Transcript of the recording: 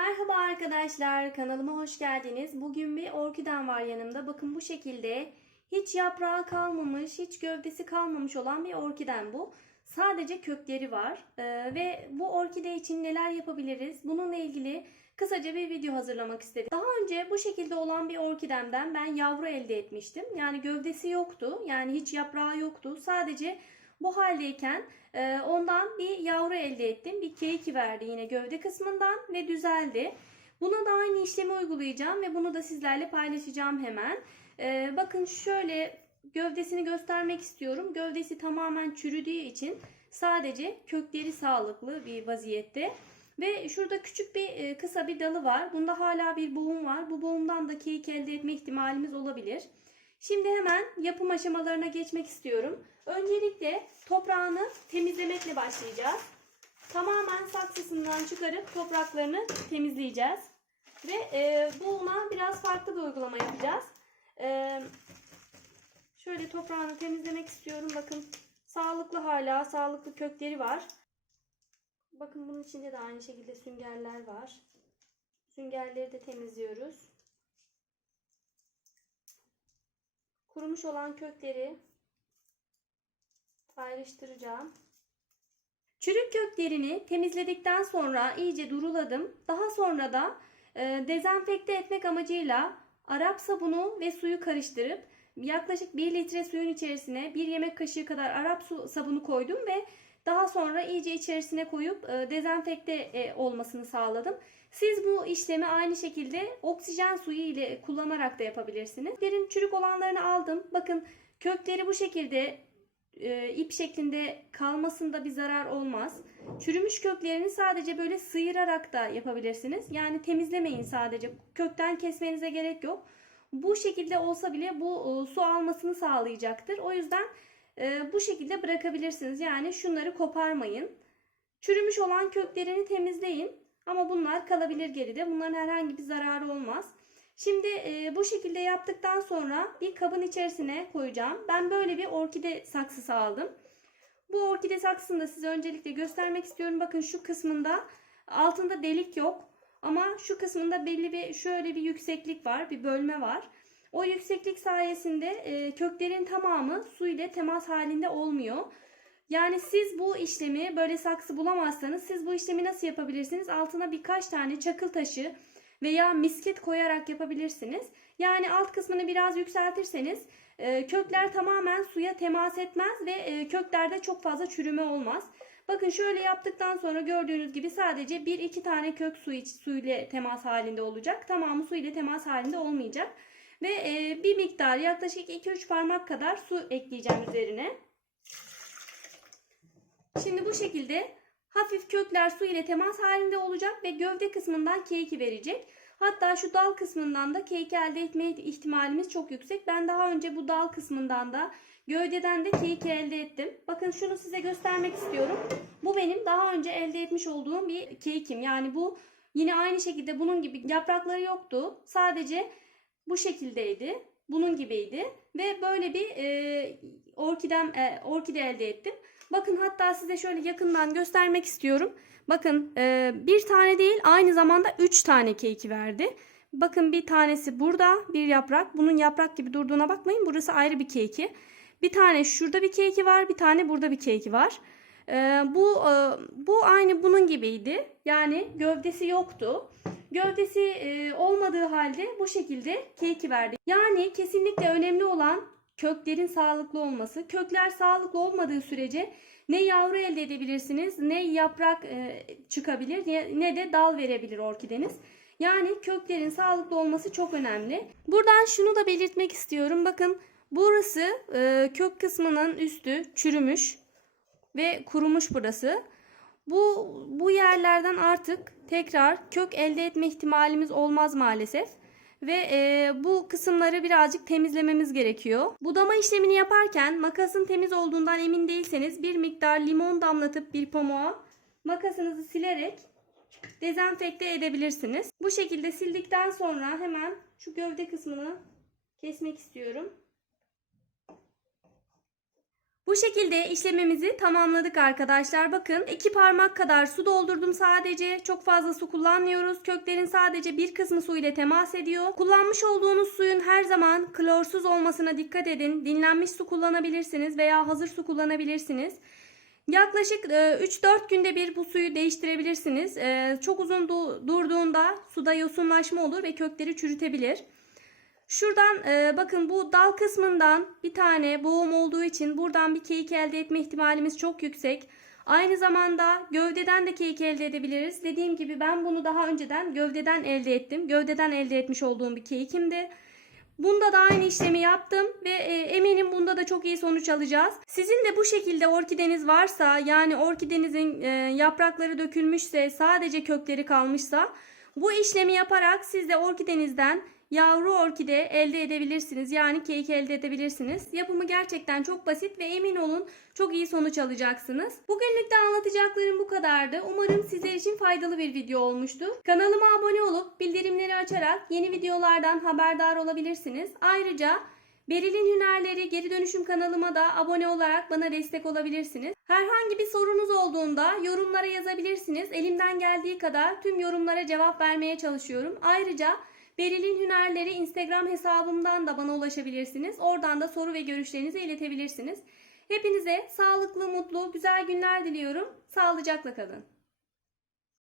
Merhaba arkadaşlar, kanalıma hoş geldiniz. Bugün bir orkidem var yanımda. Bakın bu şekilde hiç yaprağı kalmamış, hiç gövdesi kalmamış olan bir orkidem bu. Sadece kökleri var. Ve bu orkide için neler yapabiliriz? Bununla ilgili kısaca bir video hazırlamak istedim. Daha önce bu şekilde olan bir orkidemden ben yavru elde etmiştim. Yani gövdesi yoktu, yani hiç yaprağı yoktu. Sadece bu haldeyken ondan bir yavru elde ettim. Bir keyiki verdi yine gövde kısmından ve düzeldi. Buna da aynı işlemi uygulayacağım ve bunu da sizlerle paylaşacağım hemen. Bakın şöyle gövdesini göstermek istiyorum. Gövdesi tamamen çürüdüğü için sadece kökleri sağlıklı bir vaziyette. Ve şurada küçük bir kısa bir dalı var. Bunda hala bir boğum var. Bu boğumdan da keyik elde etme ihtimalimiz olabilir. Şimdi hemen yapım aşamalarına geçmek istiyorum. Öncelikle toprağını temizlemekle başlayacağız. Tamamen saksısından çıkarıp topraklarını temizleyeceğiz. Ve buna biraz farklı bir uygulama yapacağız. Şöyle toprağını temizlemek istiyorum. Bakın sağlıklı, hala sağlıklı kökleri var. Bakın bunun içinde de aynı şekilde süngerler var. Süngerleri de temizliyoruz. Kurumuş olan kökleri ayrıştıracağım. Çürük köklerini temizledikten sonra iyice duruladım. Daha sonra da dezenfekte etmek amacıyla Arap sabunu ve suyu karıştırıp yaklaşık 1 litre suyun içerisine 1 yemek kaşığı kadar Arap sabunu koydum ve daha sonra iyice içerisine koyup dezenfekte olmasını sağladım. Siz bu işlemi aynı şekilde oksijen suyu ile kullanarak da yapabilirsiniz. Köklerin çürük olanlarını aldım. Bakın kökleri bu şekilde ip şeklinde kalmasında bir zarar olmaz. Çürümüş köklerini sadece böyle sıyırarak da yapabilirsiniz. Yani temizlemeyin sadece. Kökten kesmenize gerek yok. Bu şekilde olsa bile bu su almasını sağlayacaktır. O yüzden bu şekilde bırakabilirsiniz. Yani şunları koparmayın. Çürümüş olan köklerini temizleyin. Ama bunlar kalabilir geride. Bunların herhangi bir zararı olmaz. Şimdi bu şekilde yaptıktan sonra bir kabın içerisine koyacağım. Ben böyle bir orkide saksısı aldım. Bu orkide saksısını da size öncelikle göstermek istiyorum. Bakın şu kısmında altında delik yok. Ama şu kısmında belli bir şöyle bir yükseklik var. Bir bölme var. O yükseklik sayesinde köklerin tamamı su ile temas halinde olmuyor. Yani siz bu işlemi böyle saksı bulamazsanız siz bu işlemi nasıl yapabilirsiniz? Altına birkaç tane çakıl taşı veya misket koyarak yapabilirsiniz. Yani alt kısmını biraz yükseltirseniz kökler tamamen suya temas etmez ve köklerde çok fazla çürüme olmaz. Bakın şöyle yaptıktan sonra gördüğünüz gibi sadece 1-2 tane kök su ile temas halinde olacak. Tamamı su ile temas halinde olmayacak. Ve bir miktar yaklaşık 2-3 parmak kadar su ekleyeceğim üzerine. Şimdi bu şekilde hafif kökler su ile temas halinde olacak ve gövde kısmından keyiki verecek. Hatta şu dal kısmından da keyik elde etme ihtimalimiz çok yüksek. Ben daha önce bu dal kısmından da gövdeden de keyik elde ettim. Bakın şunu size göstermek istiyorum. Bu benim daha önce elde etmiş olduğum bir keyikim. Yani bu yine aynı şekilde bunun gibi yaprakları yoktu. Sadece bu şekildeydi. Bunun gibiydi. Ve böyle bir orkide elde ettim. Bakın hatta size şöyle yakından göstermek istiyorum. Bakın bir tane değil aynı zamanda 3 tane keyiki verdi. Bakın bir tanesi burada bir yaprak. Bunun yaprak gibi durduğuna bakmayın. Burası ayrı bir keyiki. Bir tane şurada bir keyiki var. Bir tane burada bir keyiki var. Bu aynı bunun gibiydi. Yani gövdesi yoktu. Gövdesi olmadığı halde bu şekilde keyiki verdi. Yani kesinlikle önemli olan köklerin sağlıklı olması. Kökler sağlıklı olmadığı sürece ne yavru elde edebilirsiniz, ne yaprak çıkabilir, ne de dal verebilir orkideniz. Yani köklerin sağlıklı olması çok önemli. Buradan şunu da belirtmek istiyorum. Bakın burası kök kısmının üstü çürümüş ve kurumuş burası. Bu yerlerden artık tekrar kök elde etme ihtimalimiz olmaz maalesef. Ve bu kısımları birazcık temizlememiz gerekiyor. Budama işlemini yaparken makasın temiz olduğundan emin değilseniz bir miktar limon damlatıp bir pamuğa makasınızı silerek dezenfekte edebilirsiniz. Bu şekilde sildikten sonra hemen şu gövde kısmını kesmek istiyorum. Bu şekilde işlemimizi tamamladık arkadaşlar. Bakın 2 parmak kadar su doldurdum sadece. Çok fazla su kullanmıyoruz. Köklerin sadece bir kısmı su ile temas ediyor. Kullanmış olduğunuz suyun her zaman klorsuz olmasına dikkat edin. Dinlenmiş su kullanabilirsiniz veya hazır su kullanabilirsiniz. Yaklaşık 3-4 günde bir bu suyu değiştirebilirsiniz. Çok uzun durduğunda suda yosunlaşma olur ve kökleri çürütebilir. Şuradan bakın bu dal kısmından bir tane boğum olduğu için buradan bir keyik elde etme ihtimalimiz çok yüksek. Aynı zamanda gövdeden de keyik elde edebiliriz. Dediğim gibi ben bunu daha önceden gövdeden elde ettim. Gövdeden elde etmiş olduğum bir keyikimdi. Bunda da aynı işlemi yaptım ve eminim bunda da çok iyi sonuç alacağız. Sizin de bu şekilde orkideniz varsa, yani orkidenizin yaprakları dökülmüşse, sadece kökleri kalmışsa, bu işlemi yaparak siz de orkidenizden yavru orkide elde edebilirsiniz. Yani keyik elde edebilirsiniz. Yapımı gerçekten çok basit ve emin olun çok iyi sonuç alacaksınız. Bugünlük de anlatacaklarım bu kadardı. Umarım sizler için faydalı bir video olmuştur. Kanalıma abone olup bildirimleri açarak yeni videolardan haberdar olabilirsiniz. Ayrıca Beril'in Hünerleri Geri Dönüşüm kanalıma da abone olarak bana destek olabilirsiniz. Herhangi bir sorunuz olduğunda yorumlara yazabilirsiniz. Elimden geldiği kadar tüm yorumlara cevap vermeye çalışıyorum. Ayrıca Beril'in Hünerleri Instagram hesabımdan da bana ulaşabilirsiniz. Oradan da soru ve görüşlerinizi iletebilirsiniz. Hepinize sağlıklı, mutlu, güzel günler diliyorum. Sağlıcakla kalın.